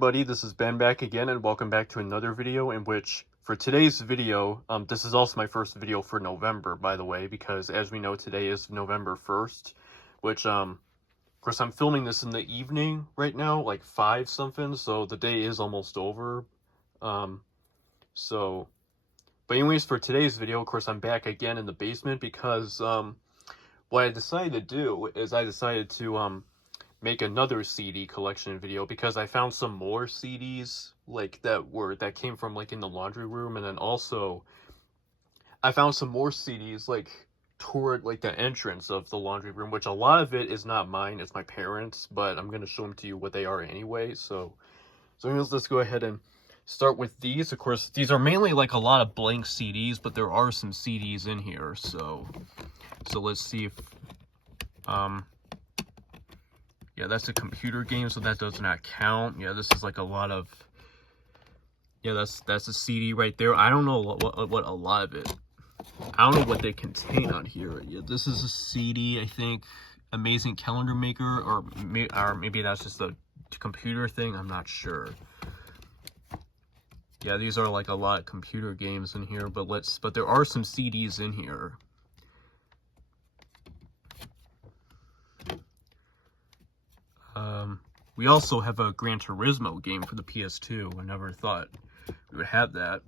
everybody, this is Ben back again, and welcome back to another video in which, for today's video, this is also my first video for November, by the way, because as we know, today is November 1st, which, of course, I'm filming this in the evening right now, like 5 something, so the day is almost over. But anyways, for today's video, of course, I'm back again in the basement because, what I decided to do is I decided to, make another CD collection video because I found some more CDs like that came from like in the laundry room, and then also I found some more CDs like toward like the entrance of the laundry room, which a lot of it is not mine, it's my parents', but I'm gonna show them to you what they are anyway. So anyways, let's go ahead and start with these. Of course, these are mainly like a lot of blank CDs, but there are some CDs in here. So let's see if yeah, that's a computer game, so that does not count. Yeah, this is like a lot of... Yeah, that's a CD right there. I don't know what a lot of it... I don't know what they contain on here. Yeah, this is a CD, I think. Amazing Calendar Maker, or maybe that's just a computer thing. I'm not sure. Yeah, these are like a lot of computer games in here, but there are some CDs in here. We also have a Gran Turismo game for the PS2. I never thought we would have that.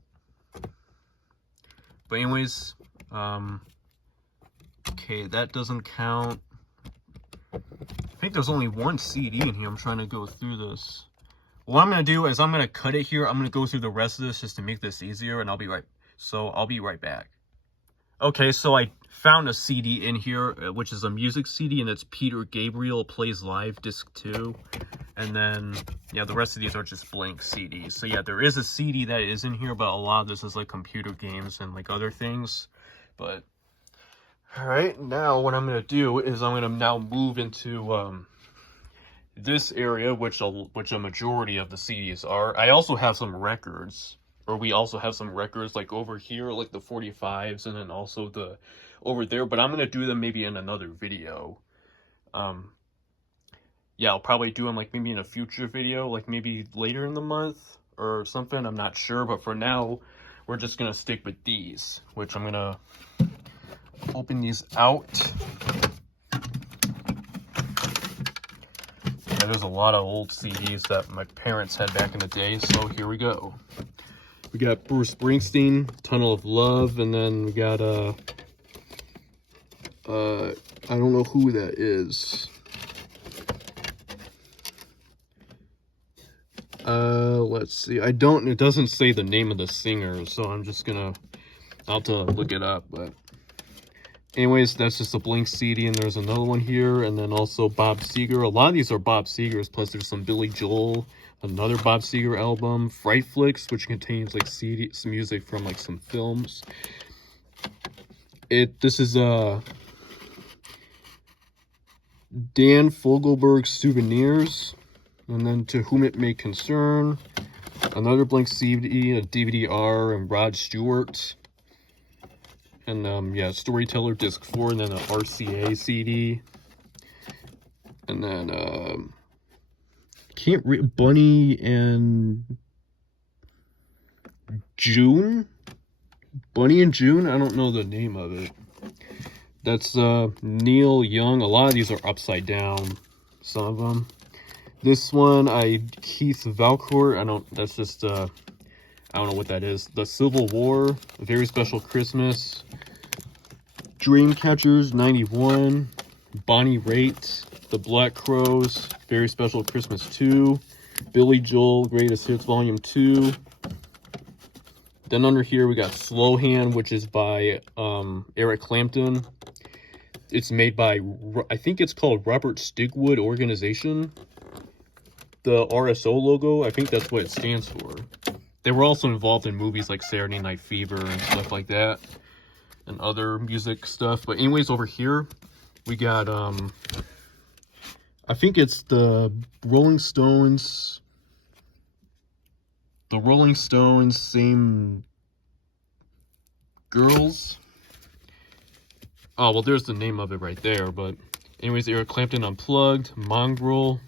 But anyways, okay, that doesn't count. I think there's only one CD in here. I'm trying to go through this. What I'm going to do is I'm going to cut it here. I'm going to go through the rest of this just to make this easier, and I'll be right back. Okay, so I found a CD in here, which is a music CD, and it's Peter Gabriel Plays Live, Disc 2. And then, yeah, the rest of these are just blank CDs. So yeah, there is a CD that is in here, but a lot of this is like computer games and like other things. But, alright, now what I'm going to do is I'm going to now move into this area, which a majority of the CDs are. I also have some records. Or we also have some records like over here, like the 45s, and then also the over there, but I'm gonna do them maybe in another video. Yeah, I'll probably do them like maybe in a future video, like maybe later in the month or something. I'm not sure, but for now, we're just gonna stick with these, which I'm gonna open these out. Yeah, there's a lot of old CDs that my parents had back in the day, so here we go. We got Bruce Springsteen, Tunnel of Love, and then we got, I don't know who that is. Let's see, it doesn't say the name of the singer, so I'll have to look it up, but anyways, that's just a blank CD, and there's another one here, and then also Bob Seger. A lot of these are Bob Segers, plus there's some Billy Joel, another Bob Seger album, Fright Flicks, which contains like some music from like some films. This is Dan Fogelberg Souvenirs, and then To Whom It May Concern, another blank CD, a DVD-R, and Rod Stewart, and yeah, Storyteller Disc 4, and then an RCA CD, and then can't read Bunny and June. I don't know the name of it. That's Neil Young. A lot of these are upside down, some of them. This one, Keith Valcourt. That's just I don't know what that is. The Civil War, A Very Special Christmas, Dreamcatchers 91, Bonnie Raitt, The Black Crowes, Very Special Christmas 2, Billy Joel, Greatest Hits Volume 2. Then under here we got Slow Hand, which is by Eric Clapton. It's made by, I think it's called Robert Stigwood Organization. The RSO logo, I think that's what it stands for. They were also involved in movies like Saturday Night Fever and stuff like that, and other music stuff. But anyways, over here we got I think it's the Rolling Stones, Same Girls. Oh, well, there's the name of it right there. But anyways, Eric Clapton Unplugged, Mongrel,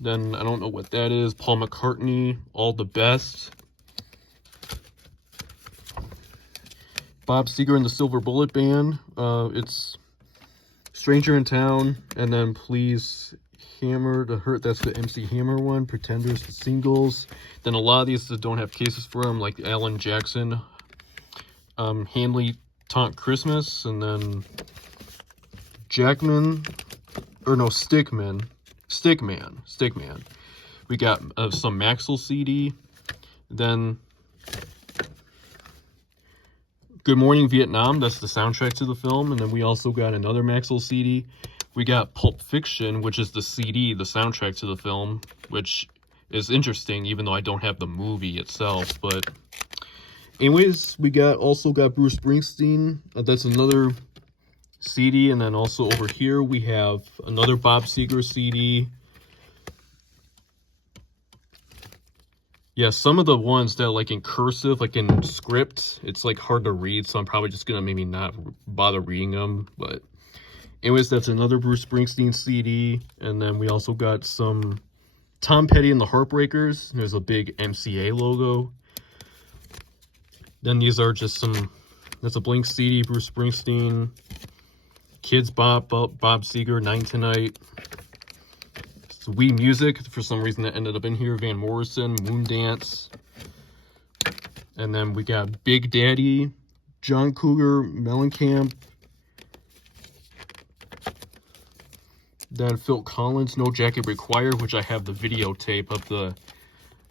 Then I don't know what that is. Paul McCartney, All the Best. Bob Seger and the Silver Bullet Band. It's Stranger in Town, and then Please Hammer to Hurt. That's the MC Hammer one. Pretenders, the singles. Then a lot of these that don't have cases for them, like Alan Jackson, Hanley Taunt Christmas, and then Stickman. We got some Maxwell CD. Then Good Morning Vietnam, that's the soundtrack to the film. And then we also got another Maxwell CD. We got Pulp Fiction, which is the CD, the soundtrack to the film, which is interesting, even though I don't have the movie itself. But anyways, we also got Bruce Springsteen. That's another CD. And then also over here, we have another Bob Seger CD. Yeah, some of the ones that like in cursive, like in script, it's like hard to read, so I'm probably just gonna maybe not bother reading them. But anyways, that's another Bruce Springsteen CD. And then we also got some Tom Petty and the Heartbreakers. There's a big MCA logo. Then these are just that's a blank CD, Bruce Springsteen, Kids Bob Seger, Nine Tonight. Wii Music, for some reason that ended up in here. Van Morrison, Moondance. And then we got Big Daddy, John Cougar, Mellencamp. Then Phil Collins, No Jacket Required, which I have the videotape of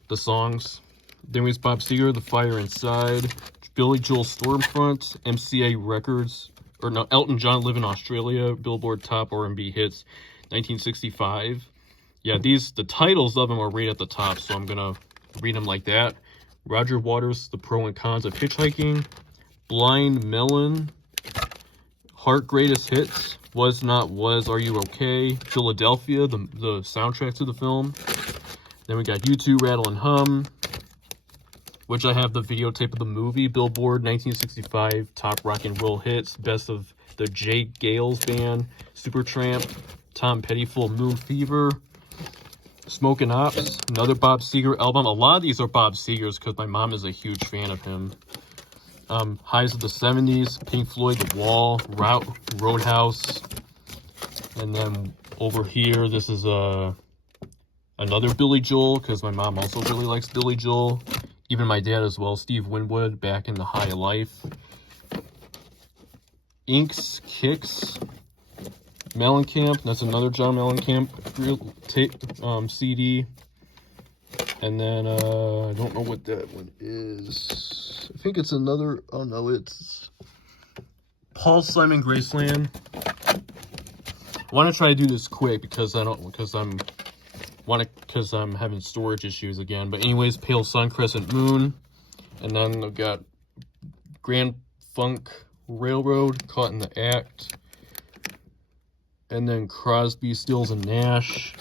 the songs. Then we have Bob Seger, The Fire Inside. Billy Joel, Stormfront. MCA Records, Elton John, Live in Australia. Billboard Top R&B Hits, 1965. Yeah, the titles of them are right at the top, so I'm gonna read them like that. Roger Waters, The Pro and Cons of Hitchhiking. Blind Melon. Heart Greatest Hits. Was Not Was, Are You Okay? Philadelphia, the soundtrack to the film. Then we got U2, Rattle and Hum, which I have the videotape of the movie. Billboard, 1965, Top Rock and Roll Hits. Best of the J. Gales Band. Supertramp. Tom Petty, Full Moon Fever. Smokin' Ops, another Bob Seger album. A lot of these are Bob Seger's because my mom is a huge fan of him. Highs of the 70s, Pink Floyd, The Wall, Roadhouse. And then over here, this is another Billy Joel, because my mom also really likes Billy Joel. Even my dad as well, Steve Winwood, Back in the High Life. Inks, Kicks, Mellencamp, that's another John Mellencamp CD. And then, I don't know what that one is. I think it's another, oh no, it's Paul Simon Graceland. I want to try to do this quick because I'm having storage issues again. But anyways, Pale Sun, Crescent Moon. And then I've got Grand Funk Railroad, Caught in the Act. And then Crosby, Stills, and Nash.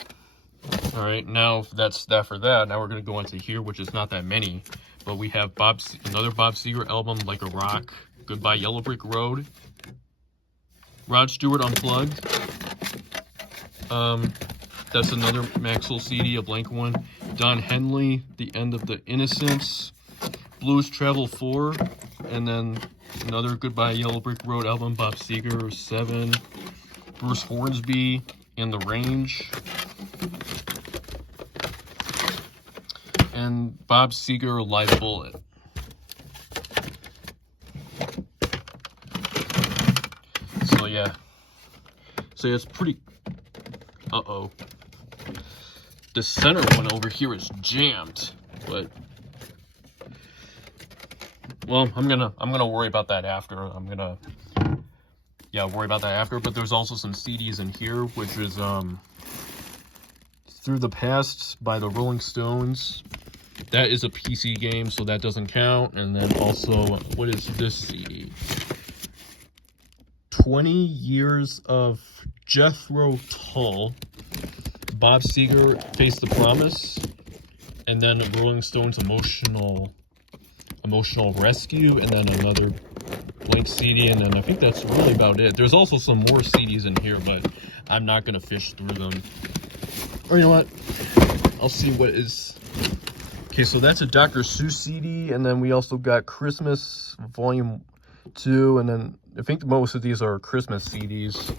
All right, now that's that for that. Now we're going to go into here, which is not that many. But we have another Bob Seger album, Like a Rock. Goodbye Yellow Brick Road. Rod Stewart Unplugged. That's another Maxwell CD, a blank one. Don Henley, The End of the Innocents. Blues Travel 4. And then another Goodbye Yellow Brick Road album, Bob Seger, 7. Bruce Hornsby, In the Range. And Bob Seger, Live Bullet. So yeah. So it's pretty... Uh-oh. The center one over here is jammed, but... Well, I'm gonna worry about that after. Worry about that after. But there's also some CDs in here, which is Through the Past by the Rolling Stones. That is a PC game, so that doesn't count. And then also, what is this CD? 20 Years of Jethro Tull. Bob Seger, Face the Promise. And then Rolling Stones, Emotional Rescue. And then another blank CD. And then I think that's really about it. There's also some more CDs in here, but I'm not going to fish through them. Or you know what? I'll see what is. Okay, so that's a Dr. Seuss CD, and then we also got Christmas Volume 2, and then I think most of these are Christmas CDs.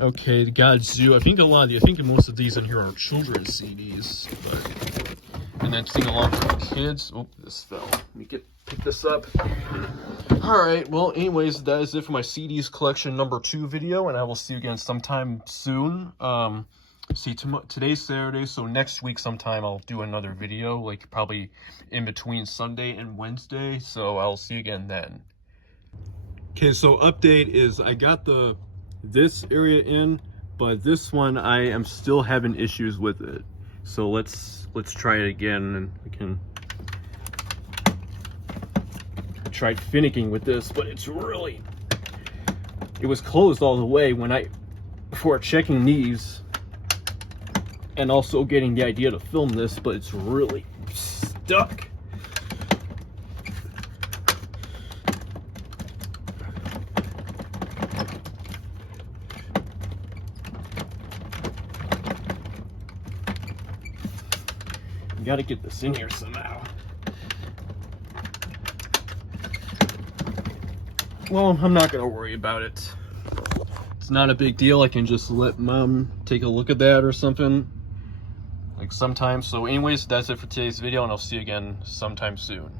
Okay, the Godzoo. I think most of these in here are children's CDs. But, and then sing along for the kids. Oh, this fell. Let me pick this up. Alright, well, anyways, that is it for my CDs collection number 2 video, and I will see you again sometime soon. See, today's Saturday, so next week sometime I'll do another video, like probably in between Sunday and Wednesday, so I'll see you again then. Okay, so update is I got this area in, but this one I am still having issues with it. So let's try it again, and we can tried finicking with this, but it was closed all the way before checking these and also getting the idea to film this, but it's really stuck. Gotta get this in here somehow. Well, I'm not gonna worry about it. It's not a big deal. I can just let Mom take a look at that or something, like sometimes. So anyways, that's it for today's video, and I'll see you again sometime soon.